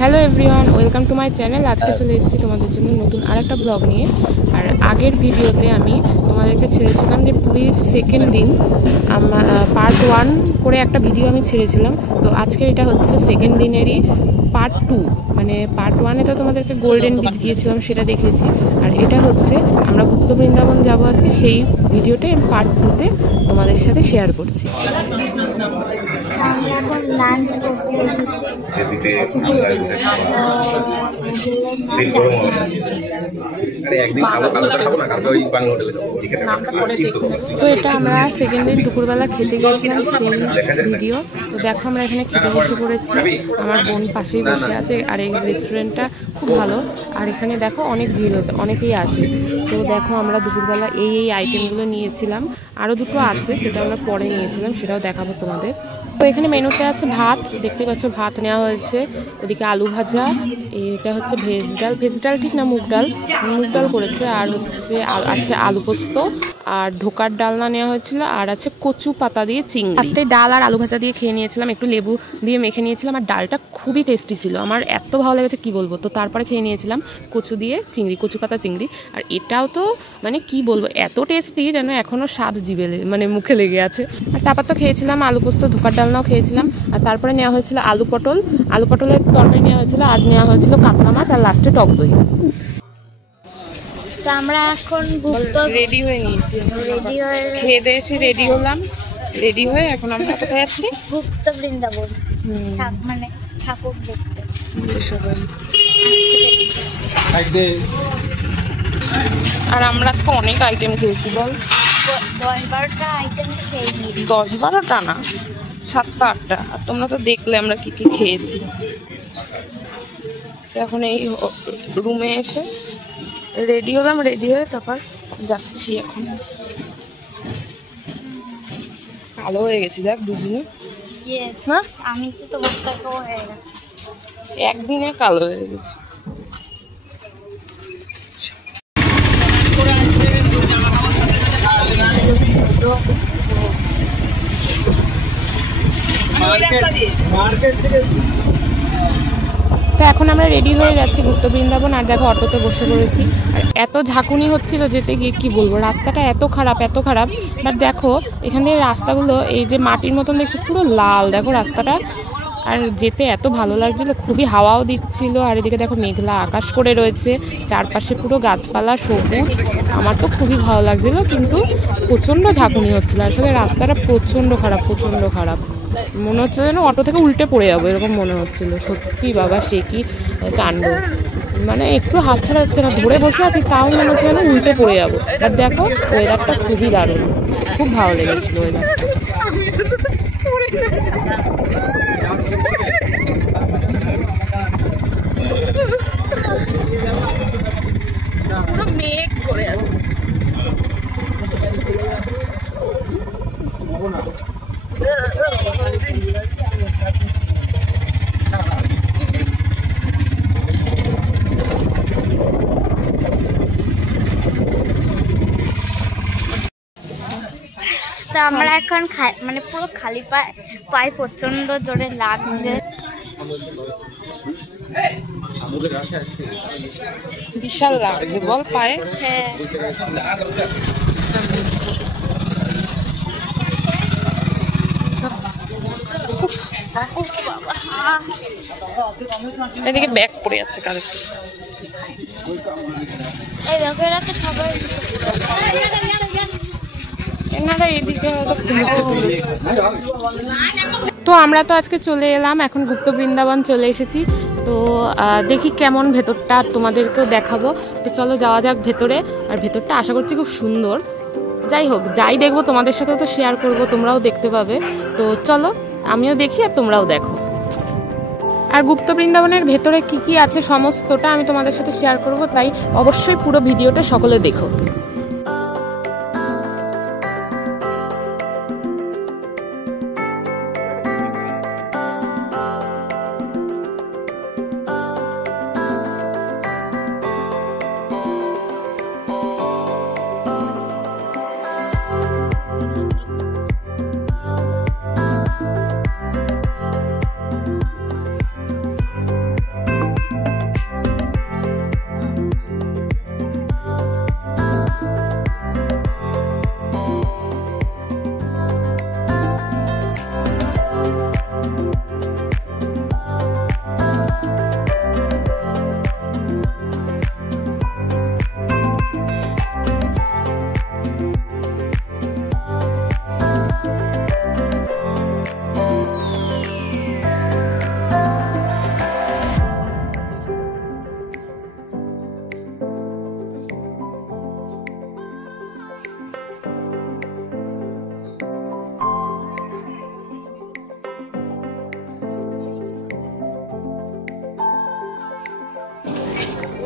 Hello everyone, welcome to my channel. আজকে চলে এসেছি তোমাদের জন্য নতুন আরেকটা ব্লগ নিয়ে। আর আগের ভিডিওতে আমি তোমাদেরকে ছেড়েছিলাম যে পুরীর সেকেন্ড দিন আমার পার্ট 1 করে একটা ভিডিও আমি ছেড়েছিলাম। তো আজকের এটা হচ্ছে সেকেন্ড দিনেরই পার্ট 2। মানে পার্ট 1-এ তো তোমাদেরকে গোল্ডেন বিচ গিয়েছিলাম, সেটা দেখেছি। আর এটা হচ্ছে আমরা গুপ্ত বৃন্দাবন যাবো আজকে, সেই ভিডিওটাই আমি পার্ট 2-তে তোমাদের সাথে শেয়ার করছি। লাঞ্চ করতে এসেছি। তো এটা আমরা সেকেন্ড দিন দুপুরবেলা খেতে গিয়েছিলাম সেই ভিডিও। তো দেখো আমরা এখানে খেতে বসে পড়েছি, আমার বোন পাশেই বসে আছে। আর এই রেস্টুরেন্টটা খুব ভালো। আর এখানে দেখো অনেক ভিড় হচ্ছে, অনেকেই আসে। তো দেখো আমরা দুপুরবেলা এই আইটেমগুলো নিয়েছিলাম, আরও দুটো আছে সেটা আমরা পরে নিয়েছিলাম, সেটাও দেখাবো তোমাদের। তো এখানে মেনুতে আছে ভাত, দেখতে পাচ্ছ ভাত নেওয়া হয়েছে, ওদিকে আলু ভাজা, এটা হচ্ছে ভেজ ডাল ঠিক না মুগ ডাল করেছে, আর হচ্ছে আছে আলু পোস্ত, আর ধোকার ডালনা নেওয়া হয়েছিল, আর আছে কচু পাতা দিয়ে চিংড়ি। ফার্স্টে ডাল আর আলু ভাজা দিয়ে খেয়ে নিয়েছিলাম, একটু লেবু দিয়ে মেখে নিয়েছিলাম। আর ডালটা খুবই টেস্টি ছিল, আমার এত ভালো লেগেছে কি বলবো। তো তারপরে খেয়ে নিয়েছিলাম কচু দিয়ে চিংড়ি, কচু পাতা চিংড়ি। আর এটাও তো মানে কি বলবো, এত টেস্টি যেন এখনও স্বাদ জিভে মানে মুখে লেগে আছে। আর তারপর তো খেয়েছিলাম আলু পোস্ত, ধোকার ডালনাও খেয়েছিলাম। আর তারপরে নেওয়া হয়েছিল আলু পটলের তরকারি নেওয়া হয়েছিল, আর নেওয়া হয়েছিল কাতলা মাছ, আর লাস্টে টক দই। তো আমরা এখন রেডি হয়ে নিয়েছি, খেয়ে দিয়ে এসে রেডি হলাম। রেডি হয়ে এখন আমরা কোথায় যাচ্ছি? গুপ্ত বৃন্দাবন, মানে ঠাকুর দেখতে। আর আমরা তো অনেক আইটেম খেয়েছি, বল 10-12টা আইটেম খেয়েছি। 10-12টা না, 7-8টা। আর তোমরা তো দেখলে আমরা কি কি খেয়েছি। এখন এই রুমে এসে রেডি হলাম, রেডি হয়ে তারপর যাচ্ছি। এখন কালো হয়ে গেছি দেখ দুদিনে। আমি তো তোমার থেকেও হয়ে গেছি, একদিনে কালো হয়ে গেছি। তো এখন আমরা রেডি হয়ে যাচ্ছি গুপ্ত বৃন্দাবন। আর দেখো অটোতে বসে পড়েছি। আর এত ঝাঁকুনি হচ্ছিল যেতে গিয়ে, কি বলবো, রাস্তাটা এত খারাপ। বাট দেখো এখানে রাস্তাগুলো এই যে মাটির মতন দেখছো, পুরো লাল দেখো রাস্তাটা। আর যেতে এত ভালো লাগছিল, খুবই হাওয়াও দিচ্ছিল। আর এদিকে দেখো মেঘলা আকাশ করে রয়েছে, চারপাশে পুরো গাছপালা সবুজ। আমার তো খুবই ভালো লাগছিল, কিন্তু প্রচণ্ড ঝাঁকুনি হচ্ছিল। আসলে রাস্তাটা প্রচণ্ড খারাপ, মনে হচ্ছে যেন অটো থেকে উল্টে পড়ে যাবো, এরকম মনে হচ্ছিল। সত্যি বাবা, সে কি কাণ্ড, মানে একটু হাত ছাড়া যাচ্ছে না, ধরে বসে আছি তাও মনে হচ্ছে যেন উল্টে পড়ে যাবো। আর দেখো ওয়েদারটা খুবই দারুণ, খুব ভালো লেগেছিল ওয়েদারটা। পুরো মেঘ করে আছে। তো আমরা এখন মানে পুরো খালি পায়ে প্রচন্ড জোরে লাগছে, বিশাল লাগছে বল পায়ে। হ্যাঁ এদিকে ব্যাগ পড়ে যাচ্ছে কাদের। এই লোকেরা তো সবাই এনারা এদিকে। তো আমরা তো আজকে চলে এলাম, এখন গুপ্ত বৃন্দাবন চলে এসেছি। তো দেখি কেমন ভেতরটা, তোমাদেরকেও দেখাবো। তো চলো যাওয়া যাক ভেতরে। আর ভেতরটা আশা করছি খুব সুন্দর। যাই হোক, যাই দেখবো তোমাদের সাথেও তো শেয়ার করবো, তোমরাও দেখতে পাবে। তো চলো আমিও দেখি আর তোমরাও দেখো। আর গুপ্ত বৃন্দাবনের ভেতরে কি কি আছে সমস্তটা আমি তোমাদের সাথে শেয়ার করব, তাই অবশ্যই পুরো ভিডিওটা সকলে দেখো।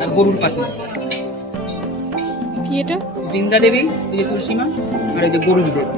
আর গরুর পাখি। কি এটা? বৃন্দা দেবী, ওই যে তুলসী মা, আর এই যে গরুর দেব।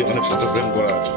এখানে ফটো ফ্রেম করা আছে।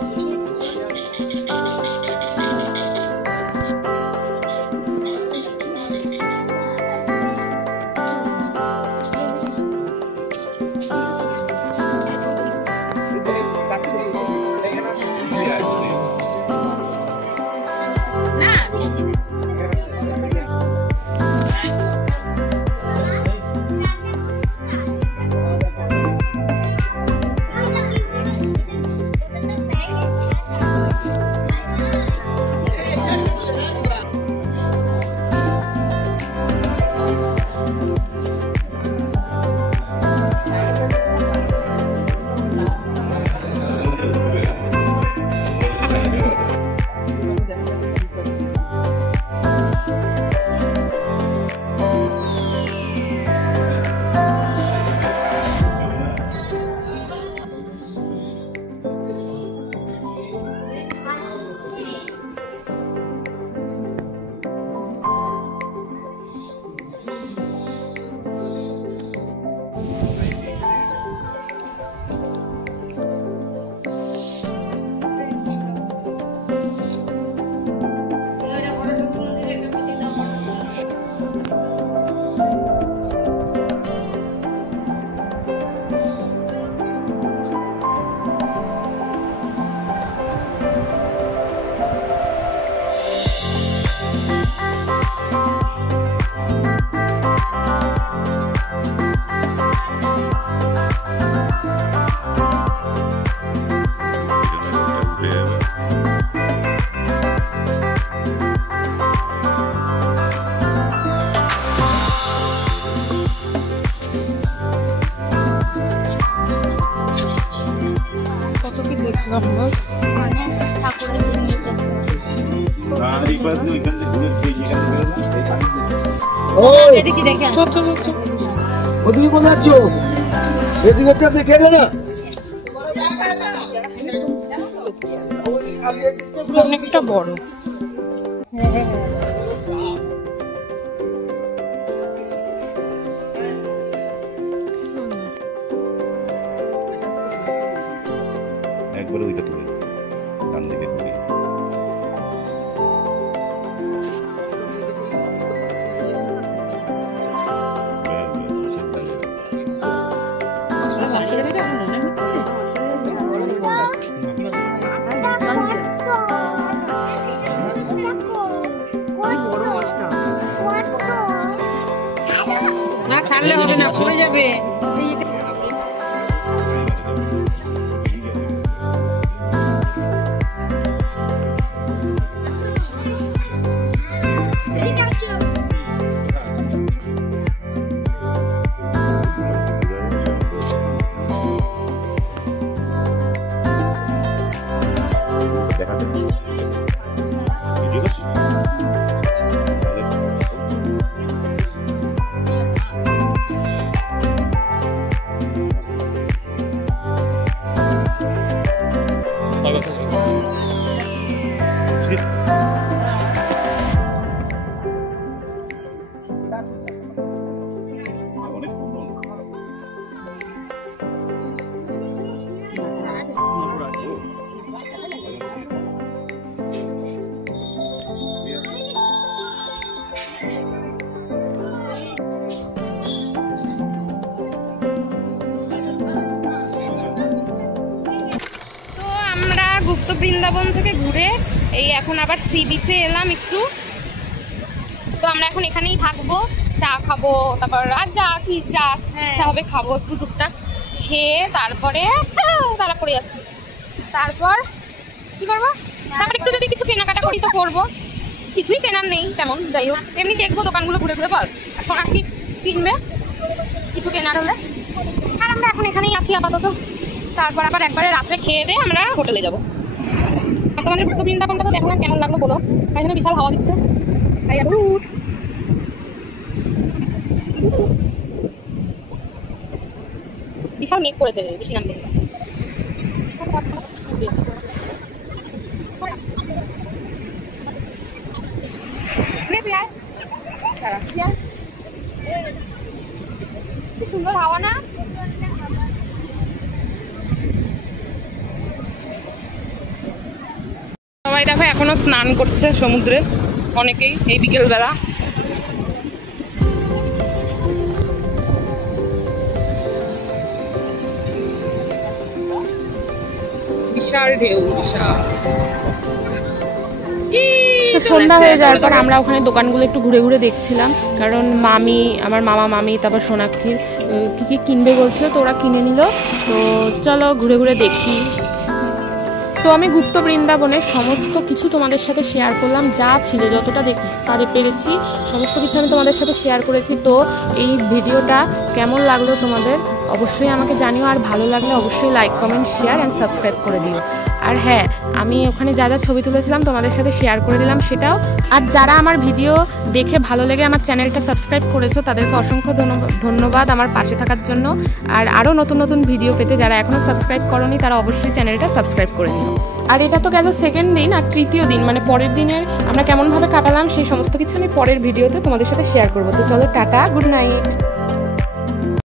তুমি কোথায় যাচ্ছ? এদিকে দেখে না অনেকটা বড়। একবারে ওইটা তুলে ডান দিকে তুলে না ছাড়লে হবে না, পড়ে যাবে। গুপ্ত বৃন্দাবন থেকে ঘুরে এই এখন আবার সি বিচে এলাম একটু। তো আমরা এখন এখানেই থাকবো, চা খাবো, তারপর আর যা কি যা ইচ্ছা হবে খাবো একটু টুকটাক, খেয়ে তারপরে তারপরে যাচ্ছি। তারপর কি করবো, তারপর একটু যদি কিছু কেনাকাটা করি তো করবো, কিছুই কেনার নেই তেমন। যাই হোক এমনি দেখবো দোকানগুলো ঘুরে ঘুরে, বল এখন আর কি কিনবে কিছু কেনার হলে। আর আমরা এখন এখানেই আছি আপাতত, তারপর আবার একবারে রাত্রে খেয়ে দিয়ে আমরা হোটেলে যাবো। আর তোমাদের গুপ্ত বৃন্দাবনটা তো দেখলাম, কেমন লাগলো বলো? এখানে বিশাল হাওয়া দিচ্ছে, বিশাল মেঘ করেছে, বেশি নামবে কি সুন্দর হাওয়া না? সবাই দেখো এখনো স্নান করছে সমুদ্রে, অনেকেই এই বিকেল বেলা। বিশাল ঢেউ, বিশাল। তো সন্ধ্যা হয়ে যাওয়ার পর আমরা ওখানে দোকানগুলো একটু ঘুরে ঘুরে দেখছিলাম, কারণ মামি, আমার মামা মামি, তারপর সোনাক্ষীর কি কি কিনবে বলছিল, তো ওরা কিনে নিল। তো চলো ঘুরে ঘুরে দেখি। তো আমি গুপ্ত বৃন্দাবনের সমস্ত কিছু তোমাদের সাথে শেয়ার করলাম, যা ছিল যতটা পেরেছি সমস্ত কিছু আমি তোমাদের সাথে শেয়ার করেছি। তো এই ভিডিওটা কেমন লাগলো তোমাদের অবশ্যই আমাকে জানিও, আর ভালো লাগলে অবশ্যই like, comment, share and subscribe করে দিও। আর হ্যাঁ, আমি ওখানে যা যা ছবি তুলেছিলাম তোমাদের সাথে শেয়ার করে দিলাম সেটাও। আর যারা আমার ভিডিও দেখে ভালো লেগে আমার চ্যানেলটা সাবস্ক্রাইব করেছো তাদেরকে অসংখ্য ধন্যবাদ আমার পাশে থাকার জন্য। আর আরও নতুন নতুন ভিডিও পেতে যারা এখনও সাবস্ক্রাইব করোনি তারা অবশ্যই চ্যানেলটা সাবস্ক্রাইব করে নিও। আর এটা তো গেল সেকেন্ড দিন, আর তৃতীয় দিন মানে পরের দিনের আমরা কেমনভাবে কাটালাম সেই সমস্ত কিছু আমি পরের ভিডিওতে তোমাদের সাথে শেয়ার করবো। তো চলো টাটা, গুড নাইট।